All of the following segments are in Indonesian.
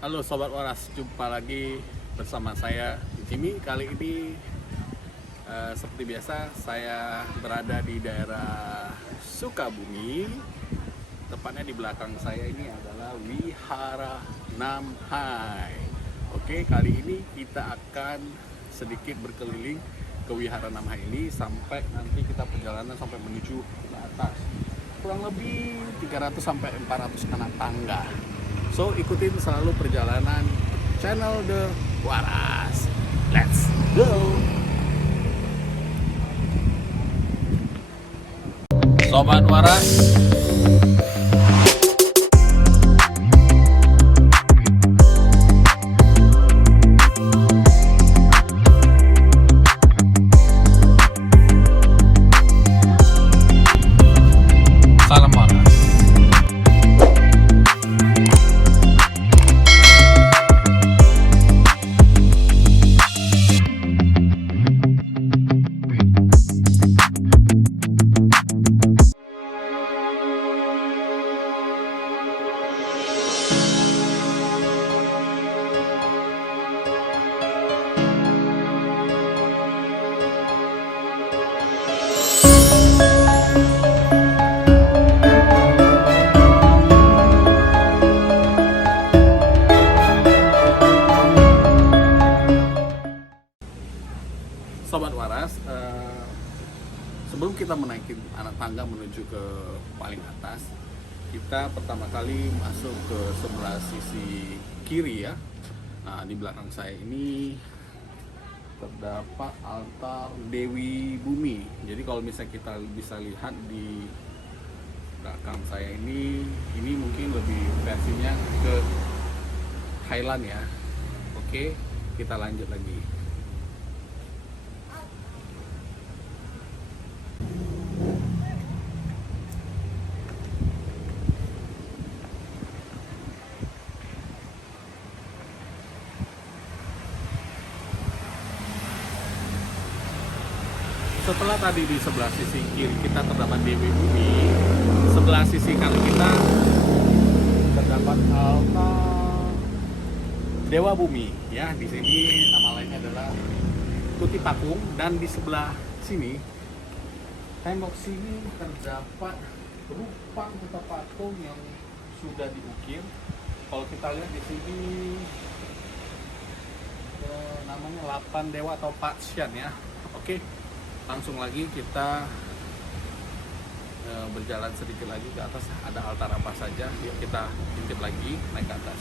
Halo Sobat Waras, jumpa lagi bersama saya Jimmy. Kali ini seperti biasa saya berada di daerah Sukabumi. Tepatnya di belakang saya ini adalah Wihara Namhai. Oke, kali ini kita akan sedikit berkeliling ke Wihara Namhai ini sampai nanti kita perjalanan sampai menuju ke atas. Kurang lebih 300 sampai 400 anak tangga. So, ikutin selalu perjalanan channel The Waras. Let's go! Sobat Waras, salam Waras. Sobat Waras, sebelum kita menaikin anak tangga menuju ke paling atas, kita pertama kali masuk ke sebelah sisi kiri ya. Nah, di belakang saya ini terdapat altar Dewi Bumi. Jadi kalau misalnya kita bisa lihat di belakang saya ini mungkin lebih versinya ke Highland ya. Oke, kita lanjut lagi. Setelah tadi di sebelah sisi kiri kita terdapat Dewi Bumi, sebelah sisi kanan kita terdapat altar Dewa Bumi ya. Di sini nama lainnya adalah Tuti Pakung, dan di sebelah sini tembok sini terdapat rupang Tuti Pakung yang sudah diukir. Kalau kita lihat di sini namanya 8 dewa atau Paksyan ya. Oke. Langsung lagi kita berjalan sedikit lagi ke atas, ada altar apa saja. Yuk kita intip lagi, naik ke atas.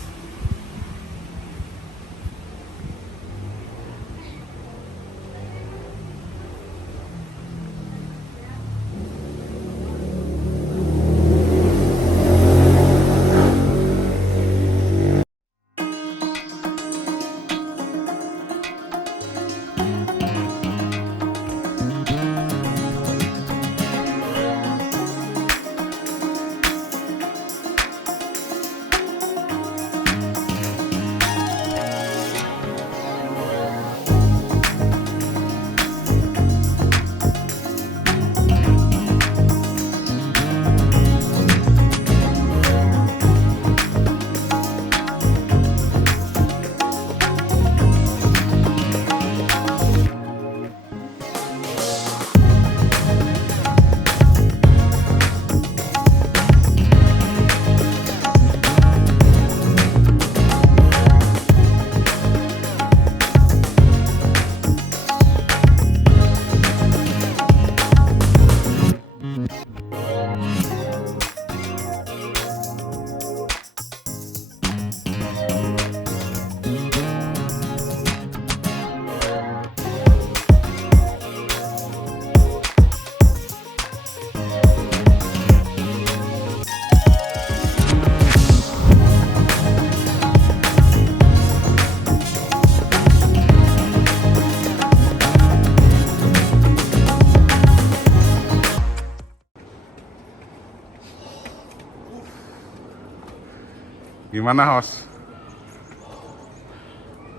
Gimana, Hos?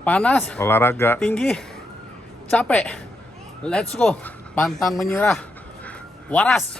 Panas, Olahraga. tinggi, capek. Let's go. Pantang menyerah. Waras.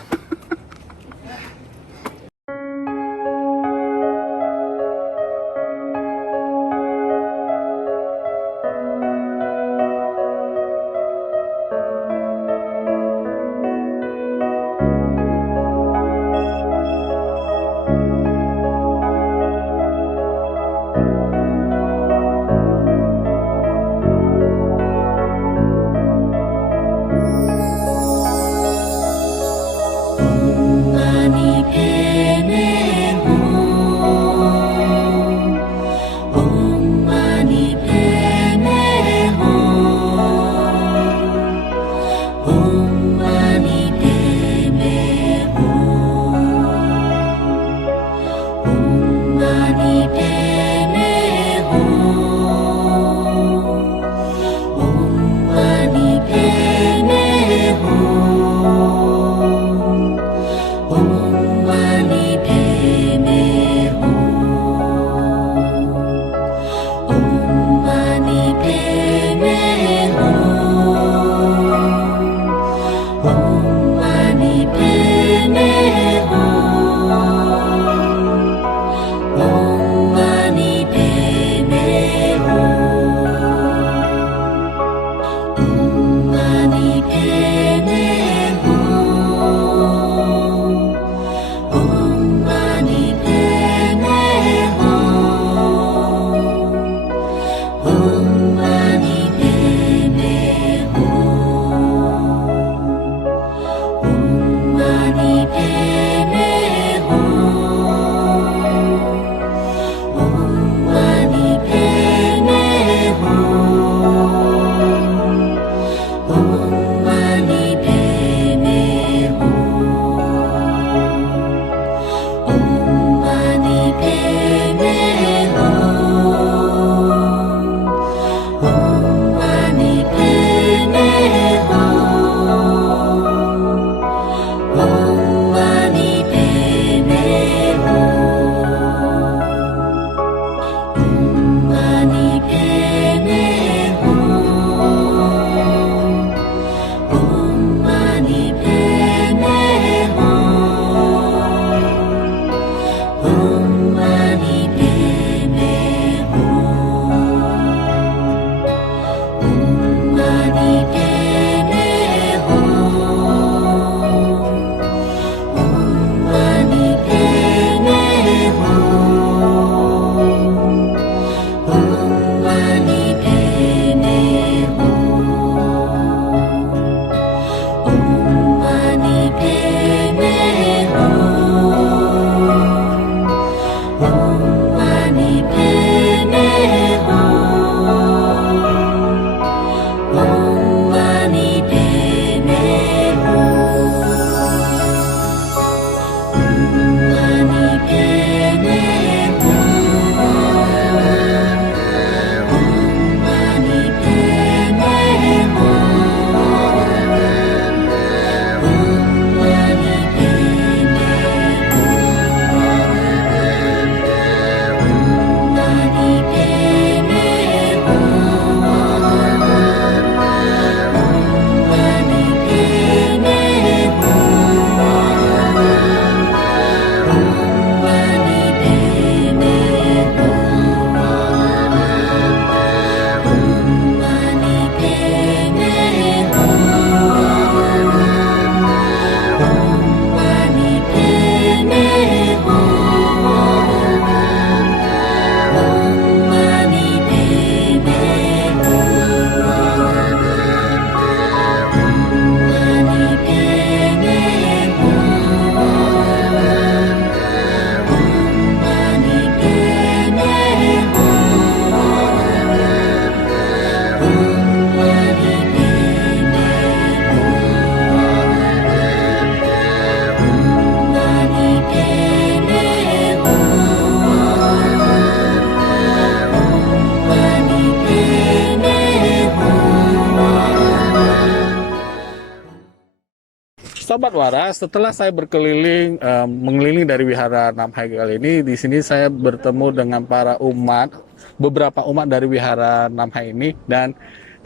Sobat Waras, setelah saya berkeliling, mengelilingi dari Wihara Namhai kali ini, di sini saya bertemu dengan para umat, beberapa umat dari Wihara Namhai ini, dan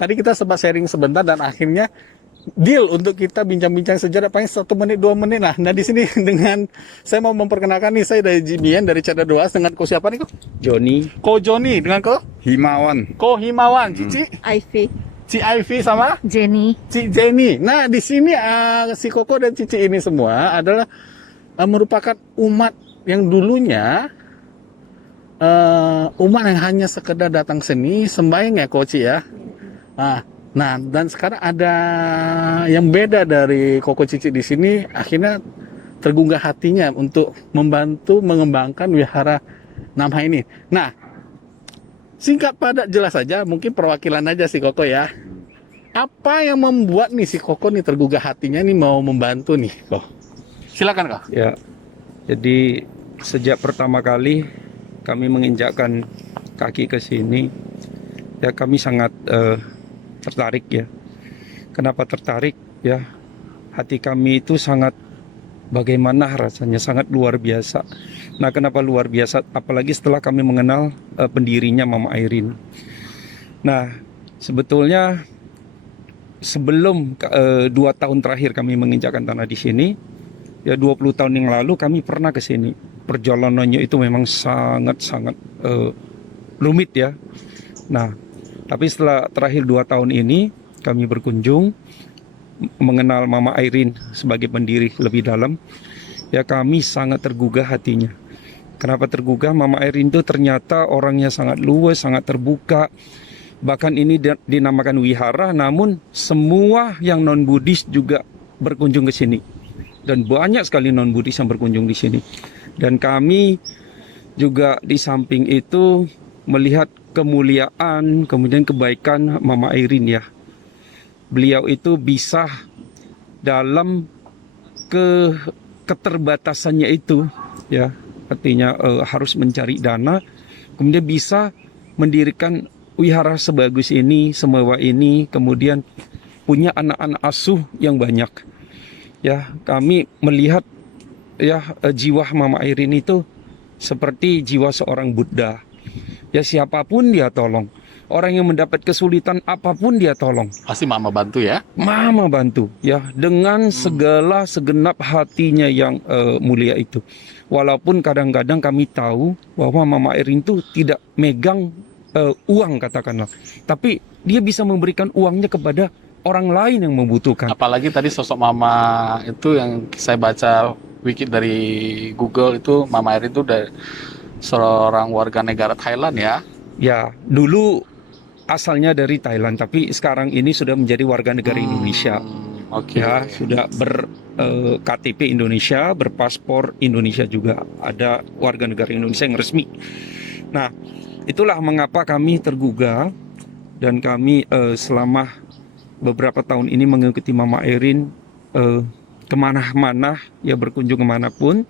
tadi kita sempat sharing sebentar dan akhirnya deal untuk kita bincang-bincang sejarah paling 1 menit 2 menit lah. Nah di sini dengan saya mau memperkenalkan nih, saya dari Jimian dari Cadar Doas dengan ko siapa nih ko? Joni, Ko Joni dengan ko Himawan, Ko Himawan, Cici, Ivy, Ci Ivy sama Jenny. Ci Jenny. Nah di sini si Koko dan Cici ini semua adalah merupakan umat yang dulunya umat yang hanya sekedar datang sini sembahyang ya Koci ya. Nah, dan sekarang ada yang beda dari Koko Cici di sini, akhirnya tergugah hatinya untuk membantu mengembangkan wihara Namha ini. Nah, singkat padat jelas saja, mungkin perwakilan aja si Koko ya. Apa yang membuat nih si Koko nih tergugah hatinya nih mau membantu nih, Kok? Silakan Kok. Ya, jadi sejak pertama kali kami menginjakkan kaki ke sini, ya kami sangat tertarik ya. Kenapa tertarik? Ya, hati kami itu sangat bagaimana rasanya, sangat luar biasa. Nah, kenapa luar biasa? Apalagi setelah kami mengenal pendirinya Mama Airin. Nah, sebetulnya sebelum 2 tahun terakhir kami menginjakkan tanah di sini, ya 20 tahun yang lalu kami pernah ke sini. Perjalanannya itu memang sangat-sangat rumit ya. Nah, tapi setelah terakhir 2 tahun ini kami berkunjung, mengenal Mama Airin sebagai pendiri lebih dalam, ya kami sangat tergugah hatinya. Kenapa tergugah? Mama Airin itu ternyata orangnya sangat luas, sangat terbuka. Bahkan ini dinamakan wihara, namun semua yang non-Buddhis juga berkunjung ke sini. Dan banyak sekali non-Buddhis yang berkunjung di sini. Dan kami juga di samping itu melihat kemuliaan, kemudian kebaikan Mama Airin ya. Beliau itu bisa dalam keterbatasannya itu ya, artinya harus mencari dana, kemudian bisa mendirikan wihara sebagus ini, semewah ini, kemudian punya anak-anak asuh yang banyak. Ya, kami melihat ya jiwa Mama Airin itu seperti jiwa seorang Buddha. Ya siapapun dia tolong. Orang yang mendapat kesulitan apapun dia tolong. Pasti Mama bantu ya? Mama bantu ya, dengan segala segenap hatinya yang mulia itu. Walaupun kadang-kadang kami tahu bahwa Mama Airin itu tidak megang uang katakanlah. Tapi dia bisa memberikan uangnya kepada orang lain yang membutuhkan. Apalagi tadi sosok Mama itu yang saya baca wiki dari Google itu, Mama Airin itu dari seorang warga negara Thailand ya? Ya, dulu asalnya dari Thailand, tapi sekarang ini sudah menjadi warga negara Indonesia. Oke. Ya, sudah KTP Indonesia, berpaspor Indonesia juga. Ada warga negara Indonesia yang resmi. Nah, itulah mengapa kami tergugah dan kami selama beberapa tahun ini mengikuti Mama Airin kemana-mana, ya berkunjung kemanapun.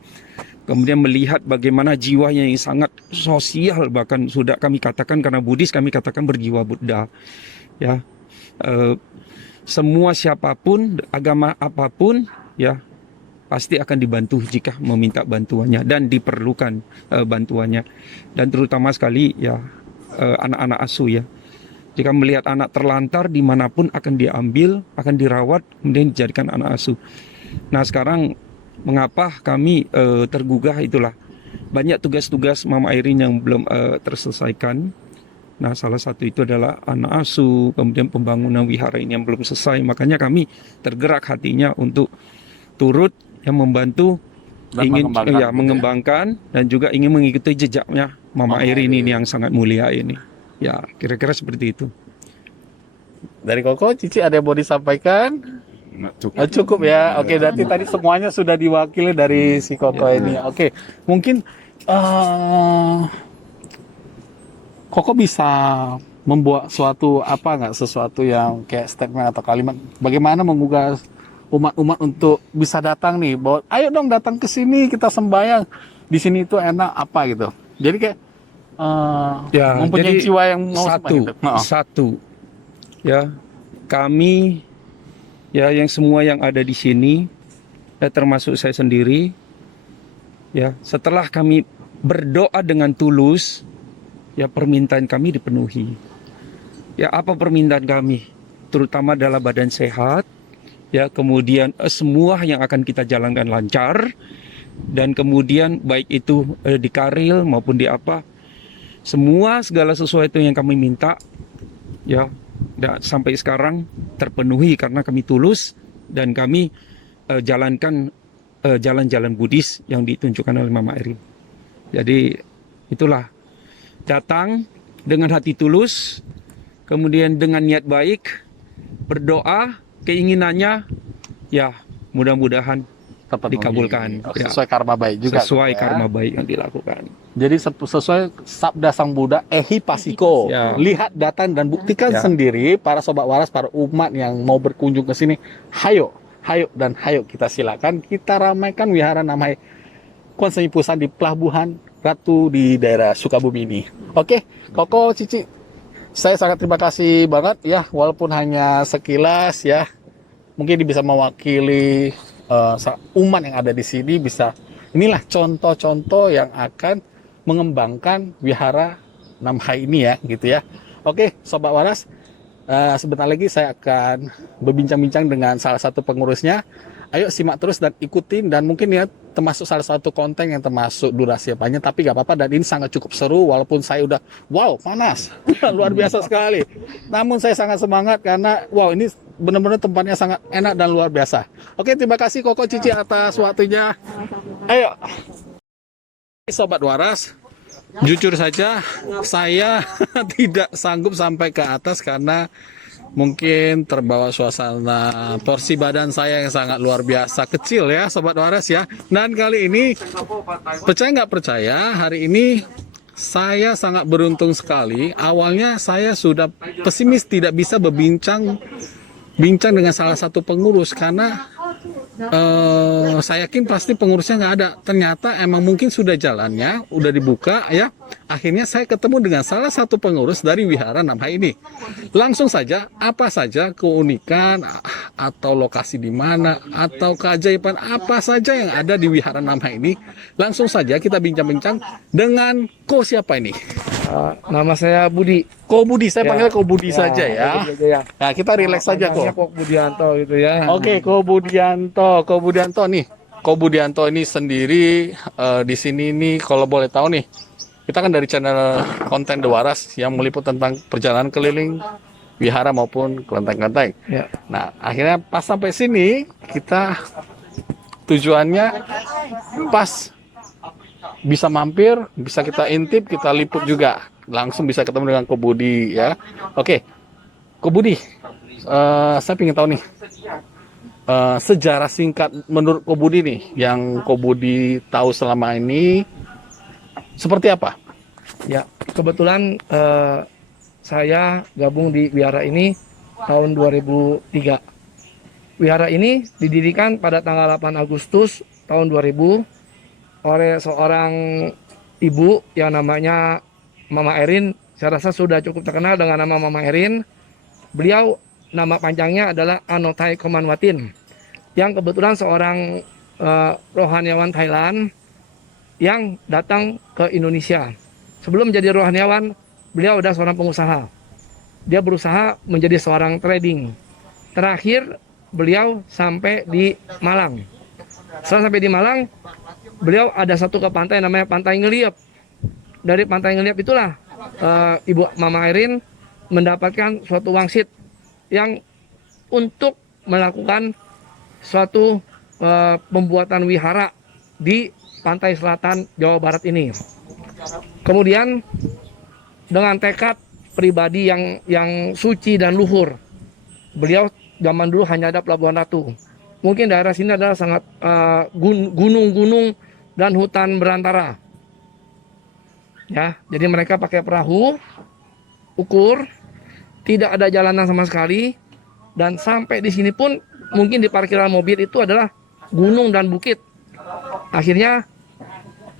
Kemudian melihat bagaimana jiwanya yang sangat sosial, bahkan sudah kami katakan karena Buddhis kami katakan berjiwa Buddha. Ya, semua siapapun, agama apapun, ya pasti akan dibantu jika meminta bantuannya dan diperlukan bantuannya. Dan terutama sekali ya anak-anak asuh ya. Jika melihat anak terlantar dimanapun akan diambil, akan dirawat, kemudian dijadikan anak asuh. Nah sekarang mengapa kami tergugah itulah banyak tugas-tugas Mama Airin yang belum terselesaikan. Nah salah satu itu adalah anak asuh, kemudian pembangunan wihara ini yang belum selesai. Makanya kami tergerak hatinya untuk turut yang membantu dan ingin mengembangkan dan juga ingin mengikuti jejaknya Mama Airin ini yang sangat mulia ini. Ya kira-kira seperti itu. Dari Koko, Cici ada yang mau disampaikan? Cukup ya. Oke, berarti tadi semuanya sudah diwakili dari si Koko ini. Oke, mungkin Koko bisa membuat sesuatu yang kayak statement atau kalimat bagaimana menggugah umat-umat untuk bisa datang nih, bahwa ayo dong datang ke sini kita sembahyang di sini itu enak apa gitu. Jadi kayak mempunyai jiwa yang mau satu ya, kami ya yang semua yang ada di sini ya, termasuk saya sendiri ya, setelah kami berdoa dengan tulus ya, permintaan kami dipenuhi. Ya apa permintaan kami? Terutama adalah badan sehat ya, kemudian semua yang akan kita jalankan lancar, dan kemudian baik itu di karir maupun di apa, semua segala sesuatu yang kami minta ya, dan sampai sekarang terpenuhi karena kami tulus dan kami jalankan jalan-jalan Buddhis yang ditunjukkan oleh Mama Airin. Jadi itulah datang dengan hati tulus, kemudian dengan niat baik, berdoa, keinginannya ya mudah-mudahan Terpenuhi. dikabulkan. Oh, Ya. sesuai karma baik juga. Sesuai ya. karma baik yang dilakukan. Jadi sesuai sabda Sang Buddha, ehi pasiko. Ya. Lihat, datang dan buktikan Ya. sendiri para sobat waras, para umat yang mau berkunjung ke sini. Hayo, hayo dan hayo kita silakan kita ramaikan wihara Namhai Kwan Pusan di Pelabuhan Ratu di daerah Sukabumi ini. Oke, Koko, Cici, saya sangat terima kasih banget ya, walaupun hanya sekilas ya. Mungkin bisa mewakili umat yang ada di sini, bisa inilah contoh-contoh yang akan mengembangkan wihara Namhai ini ya, gitu ya. Oke, sobat waras, sebentar lagi saya akan berbincang-bincang dengan salah satu pengurusnya. Ayo simak terus dan ikutin, dan mungkin ya termasuk salah satu konten yang termasuk durasi panjang, tapi gak apa-apa, dan ini sangat cukup seru walaupun saya udah wow panas luar biasa sekali, namun saya sangat semangat karena wow ini benar-benar tempatnya sangat enak dan luar biasa. Oke, terima kasih Koko, Cici atas waktunya. Ayo sobat waras, jujur saja saya tidak sanggup sampai ke atas karena mungkin terbawa suasana porsi badan saya yang sangat luar biasa kecil ya sobat waras ya. Dan kali ini percaya nggak percaya, hari ini saya sangat beruntung sekali. Awalnya saya sudah pesimis, tidak bisa berbincang dengan salah satu pengurus karena saya yakin pasti pengurusnya nggak ada. Ternyata emang mungkin sudah jalannya, udah dibuka ya. Akhirnya saya ketemu dengan salah satu pengurus dari wihara Namhai ini. Langsung saja, apa saja keunikan atau lokasi di mana atau keajaiban apa saja yang ada di wihara Namhai ini. Langsung saja kita bincang-bincang dengan siapa ini? Nama saya Budi. Ko Budi, saya Ya. panggil Ko Budi saja ya. Budi aja ya. Nah, kita relax saja Panjangnya kok. Kok Budianto gitu ya. Oke, Ko Budianto nih. Ko Budianto ini sendiri di sini nih, kalau boleh tahu nih, kita kan dari channel konten The Waras yang meliput tentang perjalanan keliling wihara maupun kelenteng-kelenteng. Ya. Nah, akhirnya pas sampai sini kita tujuannya pas bisa mampir, bisa kita intip, kita liput juga, langsung bisa ketemu dengan Ko Budi ya. Oke, Ko Budi, saya ingin tahu nih sejarah singkat menurut Ko Budi nih, yang Ko Budi tahu selama ini seperti apa? Ya, kebetulan saya gabung di wihara ini tahun 2003. Wihara ini didirikan pada tanggal 8 Agustus tahun 2000 oleh seorang ibu yang namanya Mama Erin. Saya rasa sudah cukup terkenal dengan nama Mama Erin. Beliau nama panjangnya adalah Anotai Komanwatin, yang kebetulan seorang rohaniawan Thailand yang datang ke Indonesia. Sebelum menjadi rohaniawan, beliau adalah seorang pengusaha. Dia berusaha menjadi seorang trading. Terakhir, beliau sampai di Malang. Setelah sampai di Malang, beliau ada satu ke pantai namanya Pantai Ngeliep. Dari Pantai Ngeliep itulah Ibu Mama Erin mendapatkan suatu wangsit yang untuk melakukan suatu pembuatan wihara di pantai selatan Jawa Barat ini. Kemudian dengan tekad pribadi yang suci dan luhur, beliau zaman dulu hanya ada Pelabuhan Ratu. Mungkin daerah sini adalah sangat gunung-gunung dan hutan berantara. Ya, jadi mereka pakai perahu, ukur, tidak ada jalanan sama sekali, dan sampai di sini pun mungkin di parkiran mobil itu adalah gunung dan bukit. Akhirnya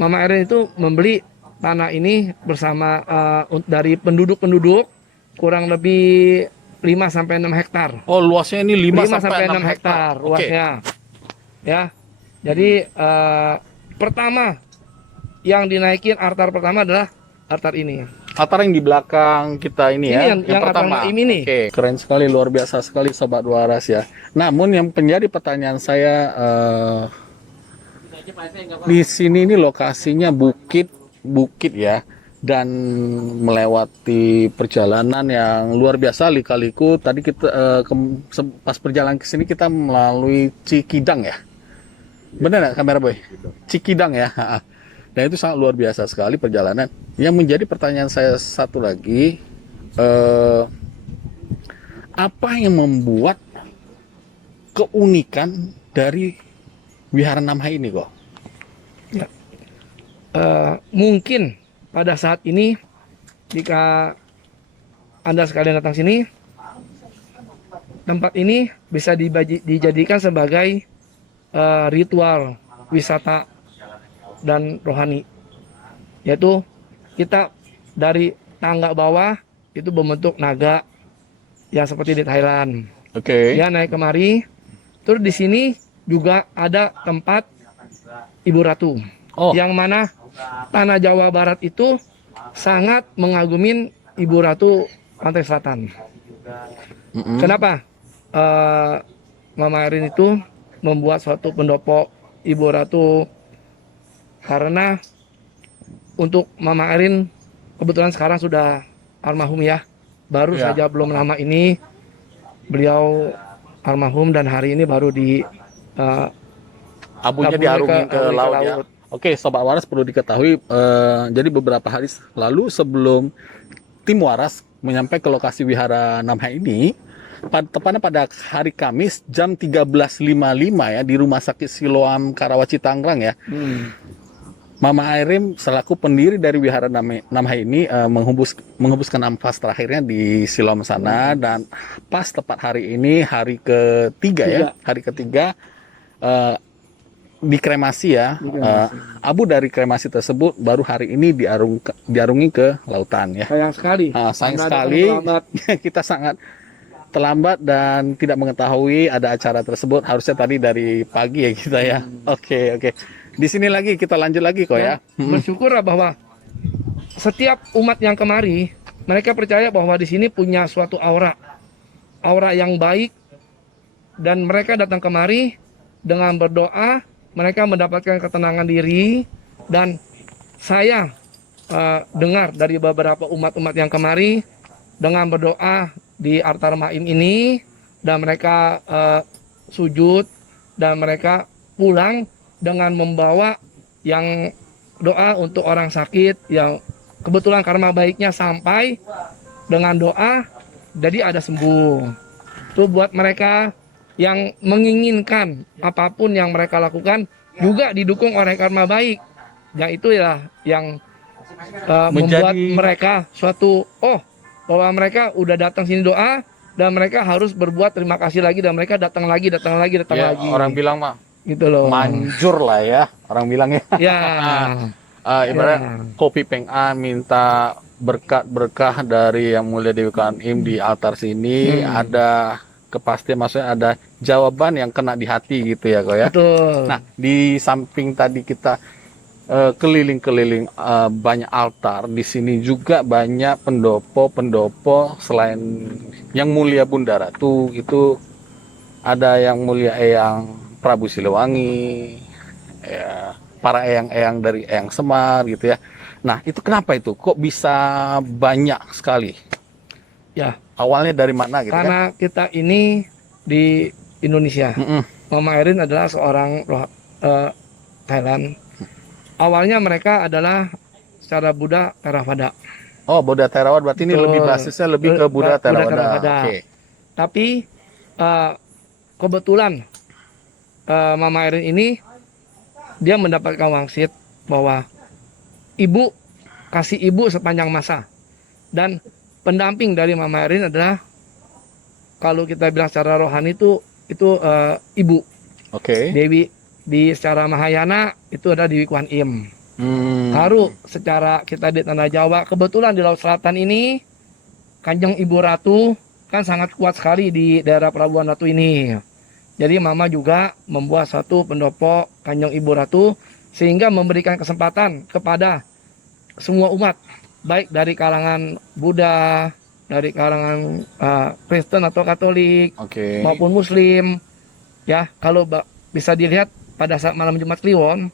Mama Erin itu membeli tanah ini bersama dari penduduk-penduduk kurang lebih 5-6 hektar. Oh, luasnya ini 5-6 hektar Oke. luasnya. Ya. Jadi pertama yang dinaikin altar pertama adalah altar ini. Altar yang di belakang kita ini Ini ya, yang pertama. altar ini nih. Oke, keren sekali, luar biasa sekali sobat waras ya. Namun yang menjadi pertanyaan saya, di sini ini lokasinya bukit ya, dan melewati perjalanan yang luar biasa lika-liku. Tadi kita pas perjalanan ke sini kita melalui Cikidang ya. Benar nggak kamera boy? Cikidang ya. Dan itu sangat luar biasa sekali perjalanan. Yang menjadi pertanyaan saya satu lagi, apa yang membuat keunikan dari Wihara Namha ini kok? Mungkin pada saat ini jika Anda sekalian datang sini, tempat ini bisa dijadikan sebagai ritual wisata dan rohani, yaitu kita dari tangga bawah itu berbentuk naga ya seperti di Thailand. Oke. Ya naik kemari, terus di sini juga ada tempat Ibu Ratu, yang mana tanah Jawa Barat itu sangat mengagumin Ibu Ratu Pantai Selatan. Kenapa? Mama Erin itu membuat suatu pendopo Ibu Ratu karena untuk Mama Erin kebetulan sekarang sudah almarhum ya. Baru saja belum lama ini beliau almarhum dan hari ini baru di abunya diarungin ke laut ya. Oke, Sobat Waras perlu diketahui, jadi beberapa hari lalu sebelum tim Waras menyampai ke lokasi Wihara Namha ini, tepatnya pada hari Kamis jam 13.55 ya di Rumah Sakit Siloam Karawaci Tangerang ya. Mama Erin selaku pendiri dari Wihara Namha ini menghembuskan nafas terakhirnya di Siloam sana, dan pas tepat hari ini hari ketiga ya, hari ketiga dikremasi ya. Abu dari kremasi tersebut baru hari ini diarungi ke lautan ya. Sayang sekali. Sayang sekali kita sangat terlambat dan tidak mengetahui ada acara tersebut. Harusnya tadi dari pagi ya kita ya. Oke. Di sini lagi kita lanjut lagi kok ya. Bersyukur bahwa setiap umat yang kemari, mereka percaya bahwa di sini punya suatu aura yang baik, dan mereka datang kemari dengan berdoa, mereka mendapatkan ketenangan diri. Dan saya dengar dari beberapa umat-umat yang kemari dengan berdoa di altar Maim ini, dan mereka sujud, dan mereka pulang dengan membawa yang doa untuk orang sakit yang kebetulan karma baiknya sampai dengan doa, jadi ada sembuh. Itu buat mereka yang menginginkan apapun yang mereka lakukan juga didukung oleh karma baik. Yang itu ya yang membuat mereka suatu bahwa mereka udah datang sini doa, dan mereka harus berbuat terima kasih lagi, dan mereka datang lagi. Orang bilang mah gitu loh, manjur lah ya, orang bilang ya. Ibaratnya Kopi Peng An minta berkat-berkah dari Yang Mulia Dewi Kuan Im di altar sini, ada kepastian, maksudnya ada jawaban yang kena di hati gitu ya kok ya. Betul. Nah, di samping tadi kita keliling-keliling banyak altar, di sini juga banyak pendopo selain Yang Mulia Bunda Ratu, itu ada Yang Mulia Eyang Prabu Siliwangi, ya, para eyang-eyang dari Eyang Semar gitu ya. Nah, itu kenapa itu? Kok bisa banyak sekali? Ya. Awalnya dari mana gitu? Karena kita ini di Indonesia. Mama Erin adalah seorang Thailand. Awalnya mereka adalah secara Buddha Theravada. Oh, Buddha Theravada berarti ini lebih basisnya lebih ke Buddha Theravada. Okay. Tapi kebetulan Mama Erin ini dia mendapatkan wangsit bahwa ibu kasih ibu sepanjang masa, dan pendamping dari Mama Erin adalah, kalau kita bilang secara rohani itu ibu. Oke. Dewi di secara Mahayana itu ada Dewi Kuan Im. Baru secara kita di tanah Jawa, kebetulan di Laut Selatan ini Kanjeng Ibu Ratu kan sangat kuat sekali di daerah Pelabuhan Ratu ini. Jadi Mama juga membuat satu pendopo Kanjeng Ibu Ratu, sehingga memberikan kesempatan kepada semua umat, baik dari kalangan Buddha, dari kalangan Kristen atau Katolik, maupun Muslim. Ya, kalau bisa dilihat pada saat malam Jumat Kliwon,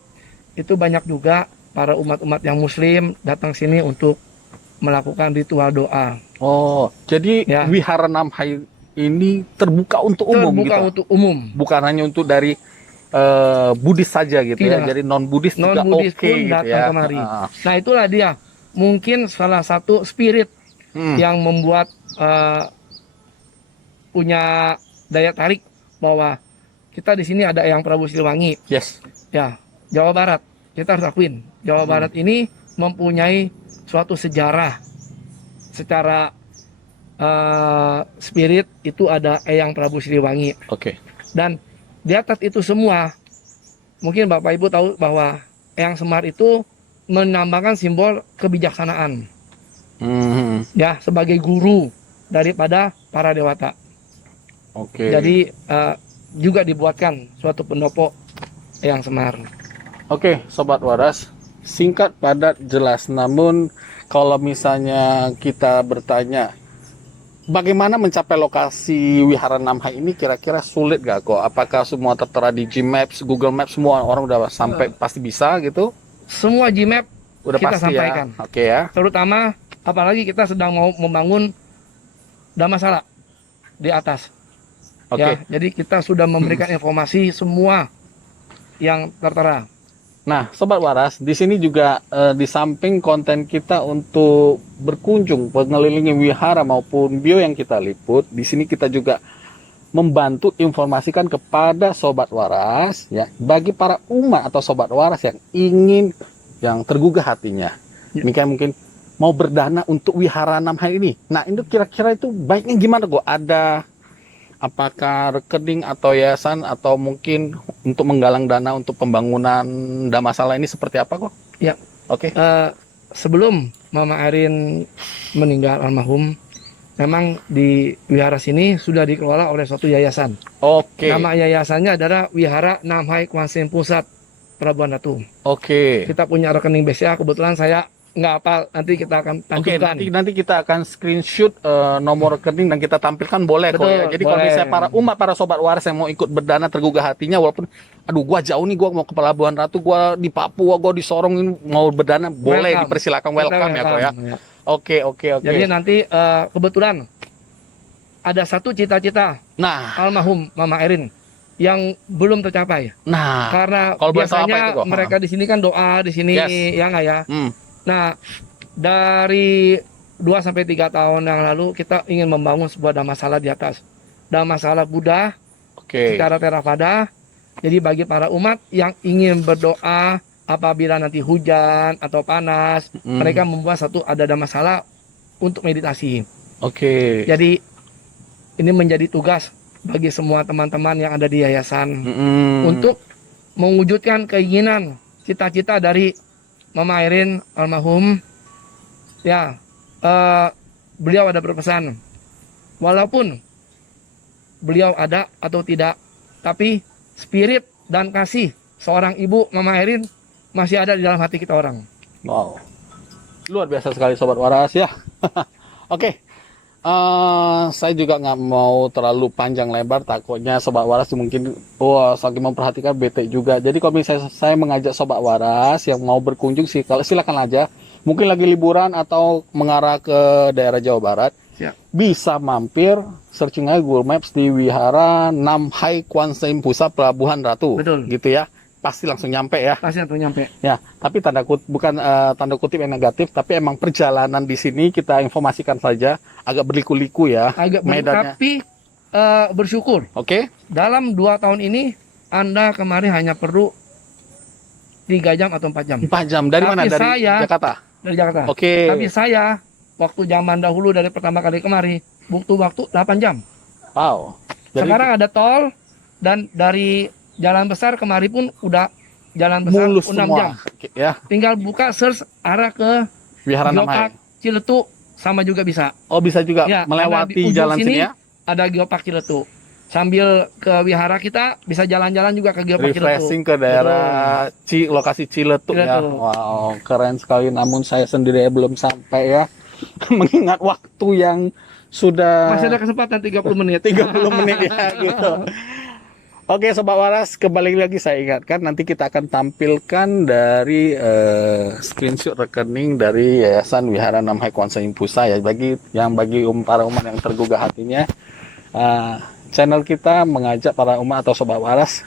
itu banyak juga para umat-umat yang Muslim datang sini untuk melakukan ritual doa. Oh, jadi ya, Wihara Namha ini terbuka untuk umum, terbuka gitu? Untuk umum, bukan hanya untuk dari Buddhis saja gitu ya. Tidak. Jadi non Buddhis juga Non-Buddhis oke pun gitu datang ya. kemari. Ah, ah. Nah itulah dia mungkin salah satu spirit yang membuat punya daya tarik bahwa kita di sini ada Eyang Prabu Siliwangi. Yes. Ya, Jawa Barat kita harus akuin Jawa Barat ini mempunyai suatu sejarah secara spirit. Itu ada Eyang Prabu Siliwangi, Oke. dan di atas itu semua mungkin Bapak Ibu tahu bahwa Eyang Semar itu menambahkan simbol kebijaksanaan ya, sebagai guru daripada para dewata. Oke. Jadi juga dibuatkan suatu pendopo Eyang Semar. Oke, Sobat Waras, singkat, padat, jelas. Namun kalau misalnya kita bertanya bagaimana mencapai lokasi Wihara Namhai ini, kira-kira sulit gak kok? Apakah semua tertera di Gmaps, Google Maps, semua orang udah sampai pasti bisa gitu? Semua Gmap Udah kita pasti sampaikan. ya? Oke ya. Terutama apalagi kita sedang mau membangun Dhammasala di atas. Oke. Ya, jadi kita sudah memberikan informasi semua yang tertera. Nah, Sobat Waras, di sini juga di samping konten kita untuk berkunjung, mengelilingi wihara maupun bio yang kita liput, di sini kita juga membantu informasikan kepada Sobat Waras, ya, bagi para umat atau Sobat Waras yang tergugah hatinya. Ya. Mungkin mau berdana untuk Wihara Namhai ini. Nah, itu kira-kira itu baiknya gimana kok? Ada apakah rekening atau yayasan atau mungkin untuk menggalang dana untuk pembangunan Dhammasala ini seperti apa kok? Ya. Oke. Sebelum Mama Erin meninggal almarhum, memang di wihara sini sudah dikelola oleh suatu yayasan. Oke. Nama yayasannya adalah Wihara Namhai Kwan Seim Pusat Pelabuhan Ratu. Oke. Kita punya rekening BCA, kebetulan saya nggak hafal, nanti kita akan Oke, tampilkan. nanti kita akan screenshot nomor rekening dan kita tampilkan, boleh kok ya. Betul, Jadi kalau boleh. misalnya para umat, para Sobat Waras yang mau ikut berdana tergugah hatinya, walaupun aduh gua jauh nih, gua mau ke Pelabuhan Ratu, gua di Papua, gua di Sorong, ini mau berdana, boleh, Welcome. dipersilakan, welcome ya kok ya. Oke. Jadi nanti kebetulan ada satu cita-cita Nah, almarhum Mama Erin yang belum tercapai. Karena kalau boleh tahu apa biasanya itu, kok? mereka di sini kan doa di sini, Yes. ya nggak ya. hmm, Nah, dari 2 sampai 3 tahun yang lalu kita ingin membangun sebuah Dhammasala di atas. Dhammasala Buddha oke. secara Theravada. Jadi bagi para umat yang ingin berdoa apabila nanti hujan atau panas, mereka membuat satu ada Dhammasala untuk meditasi. Oke. Jadi ini menjadi tugas bagi semua teman-teman yang ada di yayasan untuk mewujudkan keinginan, cita-cita dari Mama Erin almarhum. Ya, beliau ada berpesan, walaupun beliau ada atau tidak, tapi spirit dan kasih seorang ibu Mama Erin masih ada di dalam hati kita orang. Wow, luar biasa sekali Sobat Waras ya. Oke. Saya juga nggak mau terlalu panjang lebar, takutnya Sobat Waras mungkin saking memperhatikan bete juga. Jadi kalau misalnya saya mengajak Sobat Waras yang mau berkunjung sih, kalau silakan aja. Mungkin lagi liburan atau mengarah ke daerah Jawa Barat, Siap. bisa mampir searching aja Google Maps di Wihara Namhai Kwan Seim Pusat Pelabuhan Ratu. Betul. Gitu ya. Pasti langsung nyampe ya. Pasti atau nyampe. Ya, tapi bukan tanda kutip yang negatif, tapi emang perjalanan di sini kita informasikan saja, agak berliku-liku ya Agak medannya. tapi bersyukur. Oke. Dalam 2 tahun ini Anda kemarin hanya perlu 3 jam atau 4 jam 4 jam dari Tapi mana? Dari saya- Jakarta. dari Jakarta. Oke. Tapi saya waktu zaman dahulu dari pertama kali kemari butuh waktu 8 jam. Wow. Jadi Sekarang ada tol dan dari jalan besar kemari pun udah jalan besar mulus 6 semua. jam. Oke, ya. Tinggal buka search arah ke Wihara Geopark Namhai. Ciletu sama juga bisa. Oh, bisa juga Ya, melewati karena di ujung jalan sini ya. Ada Geopark Ciletu. Sambil ke wihara kita bisa jalan-jalan juga ke Geopark Ciletu. Refreshing ke daerah lokasi Ciletu ya. Ciletu. Wow, keren sekali. Namun saya sendiri belum sampai ya. Mengingat waktu yang sudah Masih ada kesempatan 30 menit. 30 menit ya gitu. Oke Sobat Waras, kembali lagi saya ingatkan, nanti kita akan tampilkan dari screenshot rekening dari Yayasan Wihara Namhai Kwan Seim Pusat ya, bagi para umat yang tergugah hatinya. Channel kita mengajak para umat atau Sobat Waras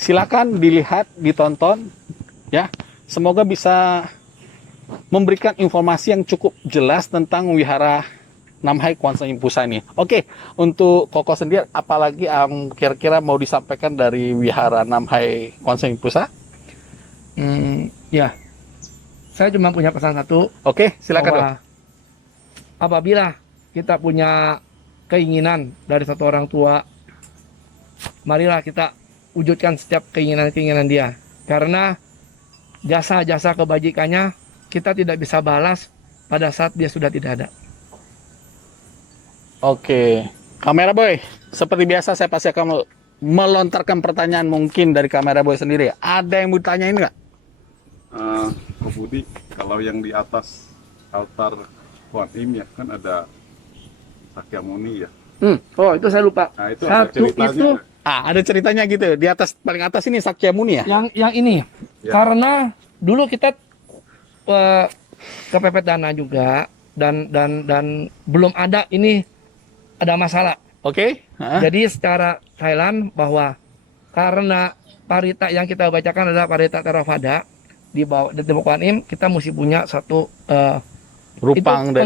Silakan dilihat, ditonton, ya. Semoga bisa memberikan informasi yang cukup jelas tentang wihara Namhai Kwan Seum Pusa ini. Oke, untuk Koko sendiri, apalagi yang kira-kira mau disampaikan dari wihara Namhai Kwan Seum Pusa? Ya, saya cuma punya pesan satu. Oke, silakan dong. Bahwa apabila kita punya keinginan dari satu orang tua, marilah kita wujudkan setiap keinginan-keinginan dia. Karena jasa-jasa kebajikannya kita tidak bisa balas pada saat dia sudah tidak ada. Oke, kamera boy, seperti biasa saya pasti akan melontarkan pertanyaan mungkin dari kamera boy sendiri. Ada yang mau ditanyain nggak? Ko Budi, kalau yang di atas altar Kuan Im ya kan ada Sakyamuni ya. Oh, itu saya lupa. Nah itu ada Satu ceritanya. itu Ada ceritanya gitu. Di atas, paling atas ini Sakyamuni ya? yang ini. Ya. Karena dulu kita kepepet dana juga dan belum ada ini, ada masalah. Oke. Jadi secara Thailand bahwa karena parita yang kita bacakan adalah parita Theravada di bawah di Kuan Im, kita mesti punya satu Rupang itu dan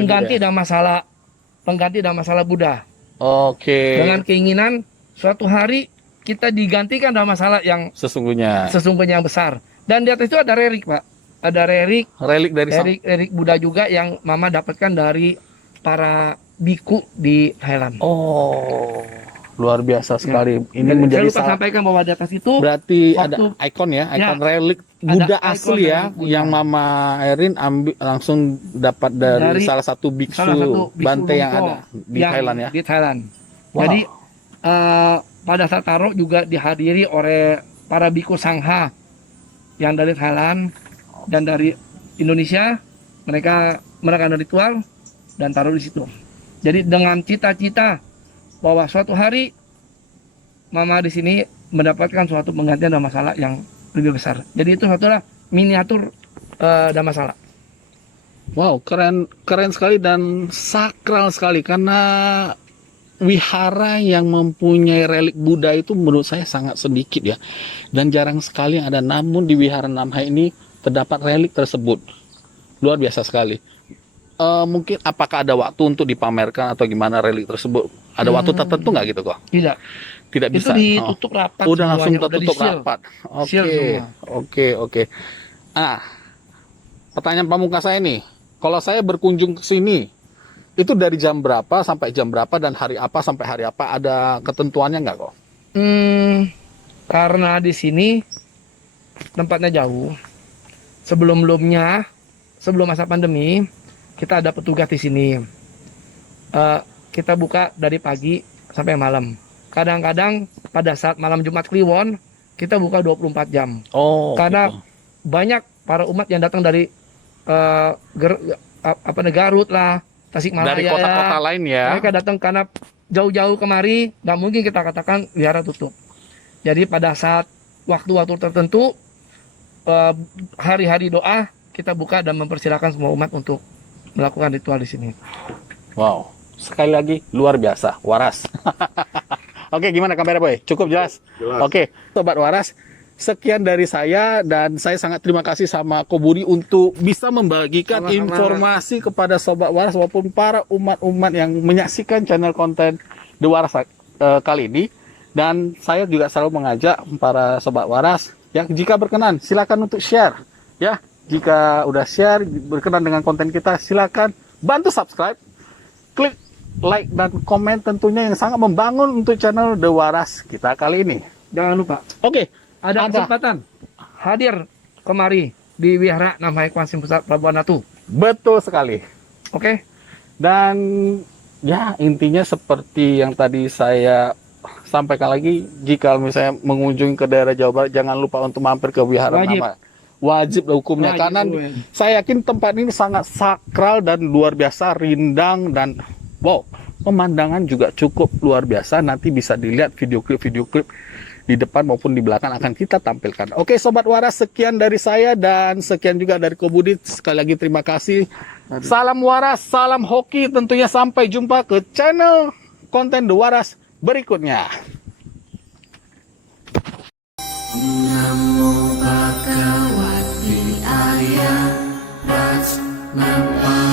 pengganti dan masalah Buddha. Oke. Dengan keinginan suatu hari kita digantikan dengan masalah yang Sesungguhnya sesungguhnya yang besar. Dan di atas itu ada relik, Pak. Ada relik relik dari relik Buddha juga yang Mama dapatkan dari para biku di Thailand. Oh, luar biasa sekali. Ini Dan menjadi saya lupa sampaikan bahwa di atas itu berarti waktu- ada ikon ya, ikon Ya, relik ada Buddha ikon asli ya, relik Buddha. yang Mama Erin ambil langsung dapat dari Dari salah satu biksu, salah satu biku Bante yang Lungko ada di yang Thailand ya. Di Thailand. Wow. Jadi pada saat taruh juga dihadiri oleh para biku Sangha yang dari Thailand dan dari Indonesia. Mereka melakukan ritual dan taruh di situ. Jadi dengan cita-cita bahwa suatu hari Mama di sini mendapatkan suatu penggantian dan masalah yang lebih besar. Jadi itu satulah miniatur dan masalah. Wow, keren sekali dan sakral sekali karena wihara yang mempunyai relik Buddha itu menurut saya sangat sedikit ya, dan jarang sekali yang ada. Namun di wihara Namhai ini terdapat relik tersebut, luar biasa sekali. Mungkin apakah ada waktu untuk dipamerkan atau gimana relik tersebut? Ada waktu tertentu nggak gitu kok? Tidak. Tidak Itu bisa. ditutup rapat. Udah langsung semuanya, udah tertutup di-seal. rapat. Seal semua. Oke. Pertanyaan pamungkas saya nih, kalau saya berkunjung ke sini, itu dari jam berapa sampai jam berapa dan hari apa sampai hari apa? Ada ketentuannya nggak kok? Karena di sini tempatnya jauh. Sebelum masa pandemi, kita ada petugas di sini. Kita buka dari pagi sampai malam. Kadang-kadang pada saat malam Jumat Kliwon, kita buka 24 jam. Oh, Karena gitu. banyak para umat yang datang dari Garut lah, Tasikmalaya. Dari kota-kota lain ya. Mereka datang karena jauh-jauh kemari, nggak mungkin kita katakan wihara tutup. Jadi pada saat waktu-waktu tertentu, hari-hari doa, kita buka dan mempersilahkan semua umat untuk melakukan ritual di sini. Wow, sekali lagi luar biasa, waras. Oke, gimana kamera boy? Cukup jelas? Jelas. Oke, Sobat Waras, sekian dari saya dan saya sangat terima kasih sama Ko Budi untuk bisa membagikan Sama-sama. informasi kepada Sobat Waras maupun para umat-umat yang menyaksikan channel konten The Waras kali ini. Dan saya juga selalu mengajak para Sobat Waras yang jika berkenan silakan untuk share ya. Jika udah share berkenan dengan konten kita, silakan bantu subscribe, klik like dan komen tentunya yang sangat membangun untuk channel The Waras kita kali ini. Jangan lupa, Oke, ada kesempatan hadir kemari di Wihara Namhai Kwan Seum Pusa Pelabuhan Ratu. betul sekali. Oke? Dan ya intinya seperti yang tadi saya sampaikan lagi, jika misalnya mengunjungi ke daerah Jawa Barat, jangan lupa untuk mampir ke Wihara Wajib. Namhai. Wajib hukumnya Wajib, karena Wen. saya yakin tempat ini sangat sakral dan luar biasa, rindang dan wow, pemandangan juga cukup luar biasa. Nanti bisa dilihat video klip di depan maupun di belakang akan kita tampilkan. Oke Sobat Waras, sekian dari saya dan sekian juga dari Ko Budi. Sekali lagi terima kasih. Salam Waras, salam hoki tentunya. Sampai jumpa ke channel konten The Waras berikutnya. Namo Bhagavati Arya Prajnapaya